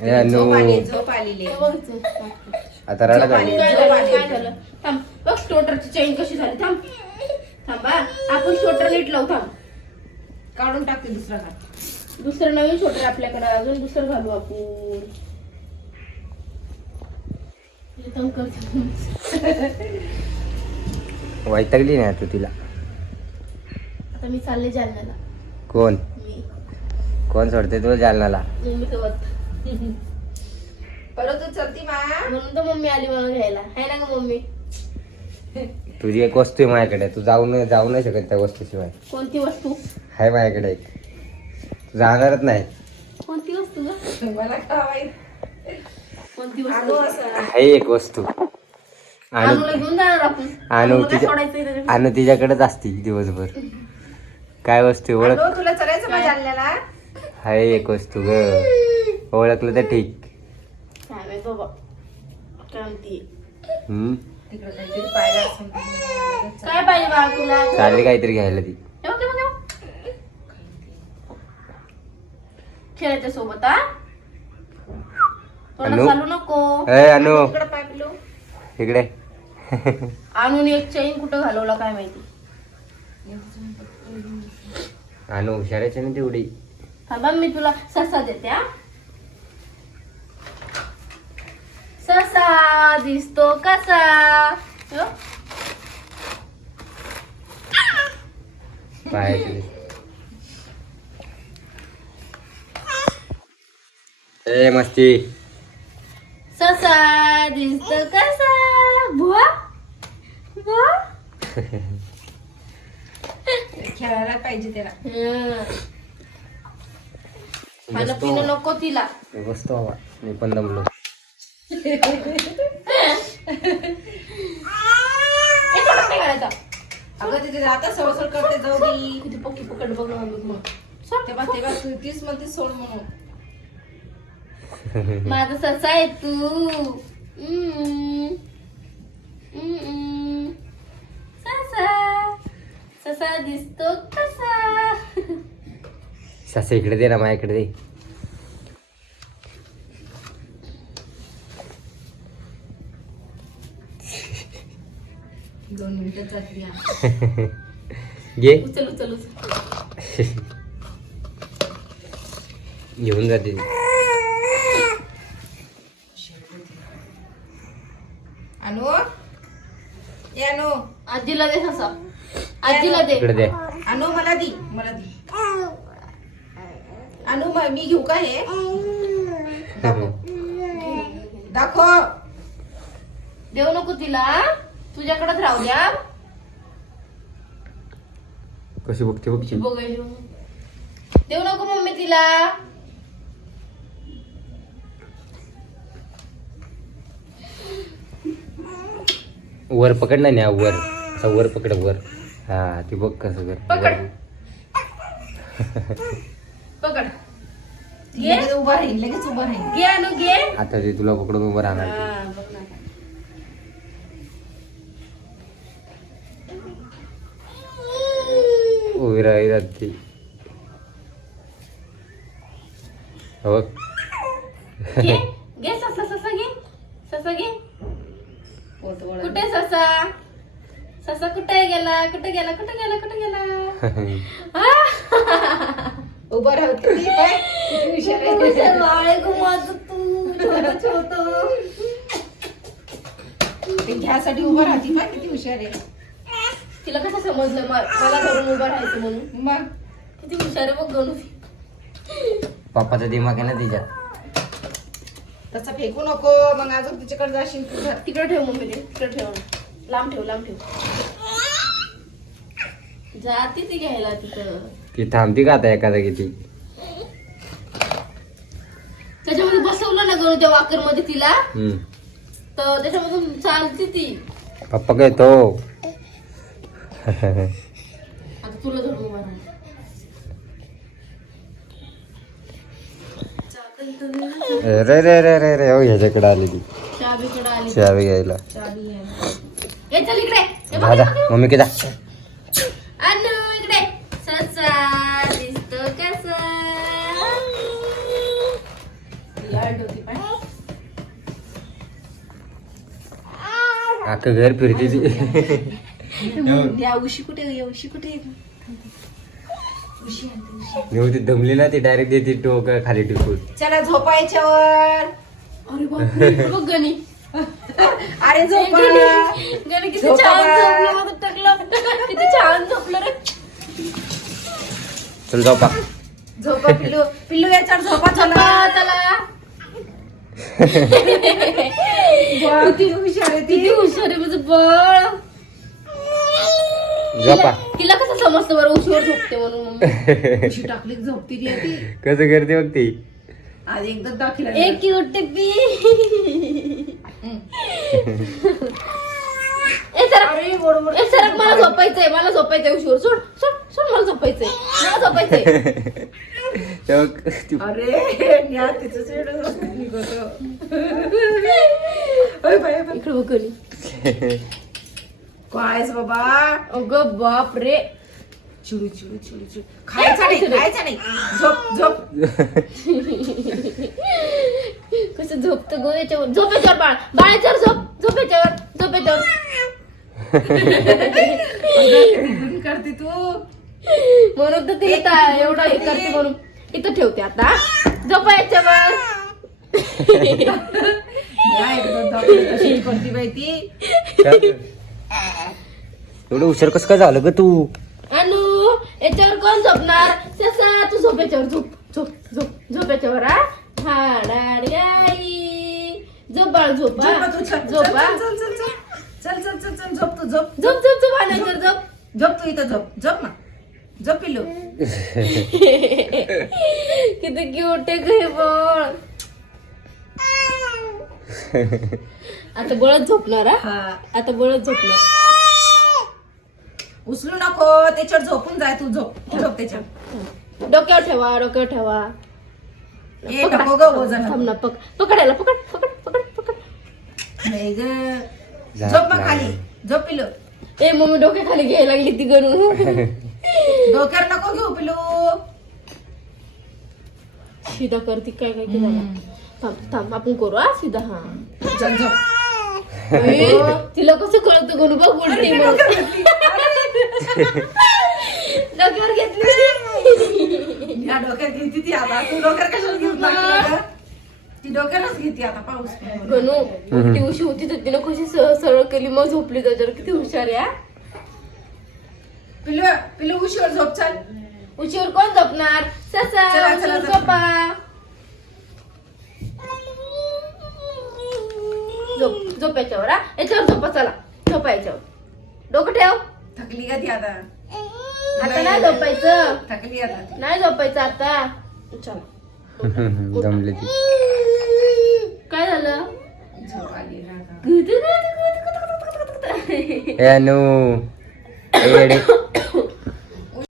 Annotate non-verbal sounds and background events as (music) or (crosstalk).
ए, अनु. झोप आली झोप आलेली हे आहे. आता रडत आली काय झालं काय झालं थांब बघ स्टोटरची चेन कशी झाली. थांब. थांबा. आपण स्टोटर नीट लावू थांब. काढून टाकते दुसरा हात दुसरं नवीन स्वेटर आपल्याकडे. अजून दुसरं घालू आपण. हे करतो. वैतागली नाही तू तिला. आता मी चालले जालन्याला. कोण? मी. कोण सोडते तुला जालनाला सोबत. परत तू चलती मा. म्हणून तर मम्मी आली मला घ्यायला. आहे ना ग मम्मी? तुझी एक वस्तू आहे माझ्याकडे. तू जाऊ नाही जाऊ नाही शकत त्या वस्तूशिवाय कोणती वस्तू? आहे माझ्याकडे एक. तू जाणारच नाही. कोणती वस्तू ग? मला माहीत? कोणती वस्तू? आहे एक वस्तू. आणि घेऊन जाणार आपण. काय तिच्या तिच्याकडेच असते दिवसभर. काय वस्तू आहे? ओळख तुला चलायचं जालन्याला आहे एक वस्तू ग. ओळखलं तर ठीक. काय पाहिजे बाळा तुला? चालली काहीतरी घ्यायला ती. खेळायच्या सोबत हा? तोंडात अनु? घालू नको. ए अनु. इकडे पाय पिलू. इकडे. आणून एक चैन कुठं घालवला काय माहिती? अनु हुशारायची ना तेवढी. थांबा मी तुला ससा देते हा? ससा दिसतो कसा हो? पायाची ए मस्ती ससा दिसतो कसा बुवा बुवा खेळायला पाहिजे त्याला हं. खाणं पिणं नको तिला मी बसतो बाबा मी पण दमलो ए, तोंडात नाही घालायचा. अगं तिथे जाता सळसळ करते जाऊ दे. किती पक्की पकड बघ ना मग मग. तेव्हा तेव्हा तू तीच म्हणते सोड म्हणून. (laughs) माझा ससा आहे तू. हम्म. हम्म. ससा. ससा दिसतो कसा सासे इकडे दे ना माझ्याकडे दे दोन मिनिटं जाती हा. (laughs) घे. उचल उचल उचल. (laughs) घेऊन जाते ती. अनु? ए अनु. आजीला दे ससा आजीला दे. इकडे दे. अनु मला दी मला दी. अनु म- मी घेऊ का हे? दाखव. देऊ नको तिला. तुझ्याकडेच राहू द्या. कशी बघते बघते. बघायला देऊ नको मम्मी तिला. वर पकड ना न्या वर. असं वर पकड वर. हा ती बघ कसं कर. पकड. पकड. घे लगेच उभा राहील लगेच उभा राहील. घे आणू घे. आता ते तुला पकडून उभं राहणार. हा, बघ. ती हो बघ. घे घे ससा ससा घे ससा घे पोट वळलं. कुठे ससा ससा कुठे गेला कुठे गेला कुठे गेला कुठे गेला (laughs) आ! उभं राहते ती पाय किती हुशार आहे. हुशार बाळ आहे गं माझं तू छोटं छोटं. ते घ्यासाठी उभं राहते पाय किती हुशार आहे तिला कसं समजलं? म- मला धरून उभं राहायचं म्हणून. मग? किती हुशार आहे बघ गणू. पप्पाचा दिमाग आहे ना तिच्या. तसं फेकू नको मग अजून तिच्याकडे जाशील तुझं तिकडे ठेव मम्मी ते तिकडे ठेव. लांब ठेव लांब ठेव. जाती ती घ्यायला तिथं. ती थांबती का आता एखादा किती? त्याच्यामध्ये बसवलं ना गणू त्या वाकरमध्ये तिला? हम्म. तर त्याच्यामधून चालती ती. पप्पा काय तो? आता तुला धरून उभा. रे रे रे रे रे हो ह्याच्याकडे आली ती. आली. चावी घ्यायला. चावी आहे ए चल इकडे. बघ, दादा बघ. मम्मी किदा अनु इकडे. ससा दिसतो कसा. या पायावर ठेवते पाय अख्खं घर फिरते ती. या उशी कुठे या उशी कुठे उशी आणते, उशी. नेऊ ती दमली ना ती डायरेक्ट देते टोक खाली टिकून चला झोपायच्यावर अरे बापरे बघ गणी. अरे झोपा. गणी किती झोपा. छान बा. झोपलं मग टाकलं. किती छान झोपलं रे. चल जाऊ पा झोपा पिल्लू. पिल्लू याच्यावर झोपा चला. चला. (laughs) किती हुशार आहे किती ती हुशार आहे माझं बळ. झोपा तिला कसं समजतं बरं उशीवर झोपते म्हणून मम्मी? (laughs) उशी टाकली की झोपती ती ती कसं करते बघ ती? आज एकदा दाखिला एक की उठते पी (laughs) ए सर अरे बरोबर ए सर मला झोपायचंय मला झोपायचंय उशीवर. सोड सोड सोड मला झोपायचंय. मला झोपायचंय. (laughs) तेव्हा ती- अरे न्या तिचं चेड निघतो. अरे बाई, बाई. इकडे बघ गणी कायच बाबा? अगं बाप रे चिडू चिडू चिडू. चिडू खायचं नाही खायचं नाही. झोप झोप. (laughs) कसं झोपतं गो याच्यावर? झोप याच्यावर बाळ. बाळ याच्यावर झोप. झोप याच्यावर. झोप याच्यावर. अगं, करते तू. म्हणून तर ता- एवढं हे करते म्हणून. इथं ठेवते आता झोपा याच्यावर. (laughs) या एकदा दाखिला कशी करते बाई ती. एवढं हुशार कसं काय झालं ग तू? अनु याच्यावर कोण झोपणार? ससा तू झोप याच्यावर झोप झोप झोप झोप याच्यावर हा? हा झोप बाळ झोप हा. झोप चल झोप चल हा. चल चल चल चल चल चल चल झोप तू झोप. झोप झोप झोप याच्यावर झोप. झोप तू इथं झोप. झोप ना. झोप पिल्लू. किती क्यूट आहे ग हे बळ (laughs) आता बळच झोपणार हा हा. आता बळच झोपणार उचलू नको त्याच्यावर झोपून जाय तू झोप झोप त्याच्यावर. डोक्यावर ठेवा डोक्यावर ठेवा. ए नको ग वजन. थांब ना पक पकडायला पकड पकड पकड पकड. नाही ग. झाप झोप मग नाही. खाली. झोप पिल्लू ए मम्मी डोक्याखाली घ्यायला लागली ती गणू डोक्यावर नको घेऊ पिल्लू सीधा करती काय काय केलं? थांब थांब आपण करू हा सीधा हा. चल झोप. तिला कसं कळतं गणू बघ उलटी मग. डोक्यावर घेतली. या डोक्यात घेते ती आता. तू डोक्यात कशाला घेऊन टाकलं? ती डोक्यालाच घेते आता पाऊस. गणू उलटी उशी होती तर तिनं कशी स- सरळ केली मग झोपली त्याच्यावर किती हुशार आहे हा? पिल्लू पिल्लू उशीवर झोप चल. उशीवर कोण झोपणार? ससा चला, चला, उशीवर चला. झोपा झोप याच्यावर हा याच्यावर झोपा चला. झोपा याच्यावर डोकं ठेव. थकली का ती आता? आता नाही झोपायचं. थकली आता. नाही झोपायचं आता. चला. जमले (laughs) ती. काय झालं? झोप आली ना आता. ए अनु. ए येडे. (coughs)